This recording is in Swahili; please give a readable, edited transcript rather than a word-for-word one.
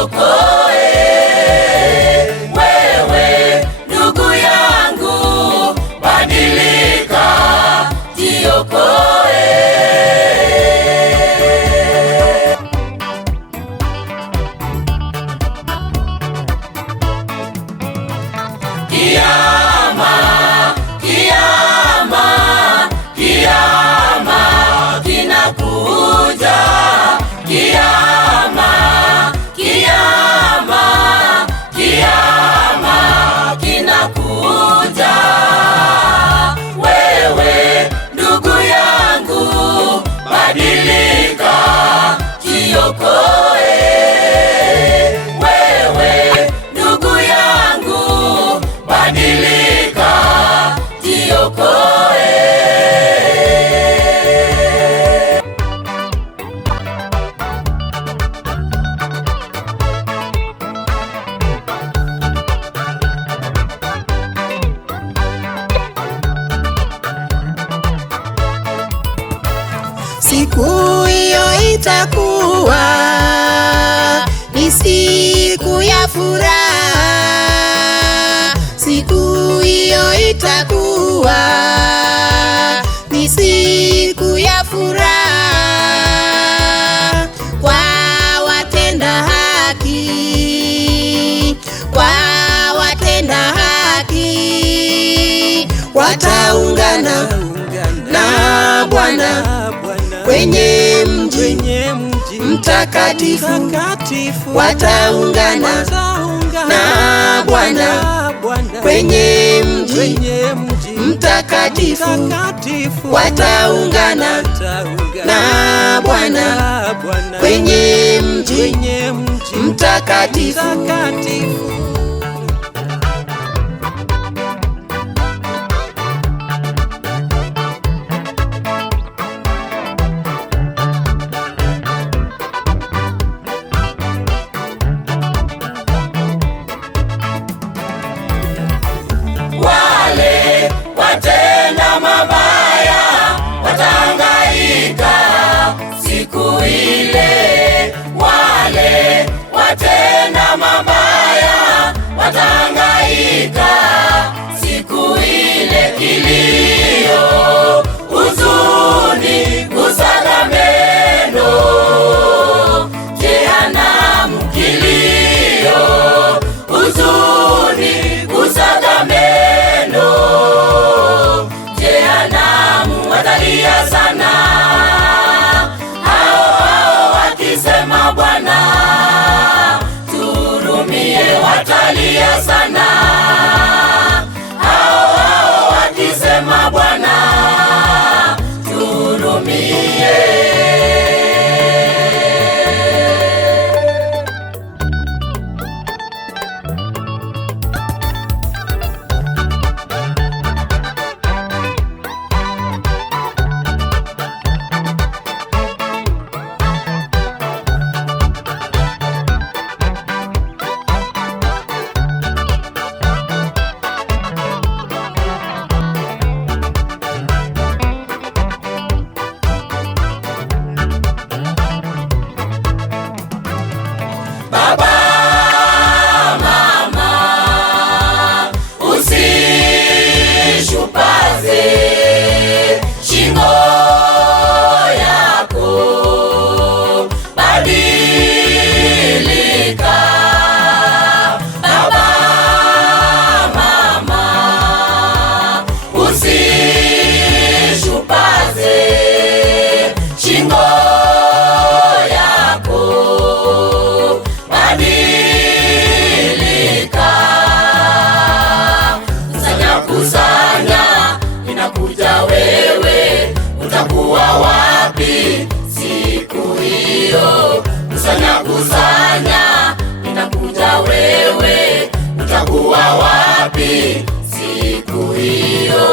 jiokoe. Wewe ndugu yangu, badilika, jiokoe. Kiyama, kiyama, kiyama kinakuja. Kiyama, kiyama, kiyama kinakuja. Wewe ndugu yangu, badilika, jiokoe. Wewe ndugu yangu, badilika, jiokoe. Siku hiyo itakuwa ni siku ya furaha. Siku hiyo itakuwa ni siku ya furaha kwa watenda haki, kwa watenda haki. Wataungana na Bwana kwenye mji mtakatifu. Wataungana na Bwana kwenye mji mtakatifu. Wataungana na Bwana kwenye mji mtakatifu. Wale watenda mabaya watahangaika siku ile. Wale watenda mabaya watahangaika siku ile. Kilio, huzuni, kusaga meno, jehanamu. Kilio, huzuni, kusaga meno, jehanamu. Watalia sana hao wakisema, Bwana tuhurumie. Watalia sana hao wakisema, Bwana tuhurumie. Baba, mama, usishupaze shingo yako, badilika. Baba, mama, usishupaze shingo yako, badilika. Kusanya, inakuja wewe, utakuwa wapi siku hiyo? Kusanya, inakuja wewe, utakuwa wapi siku hiyo?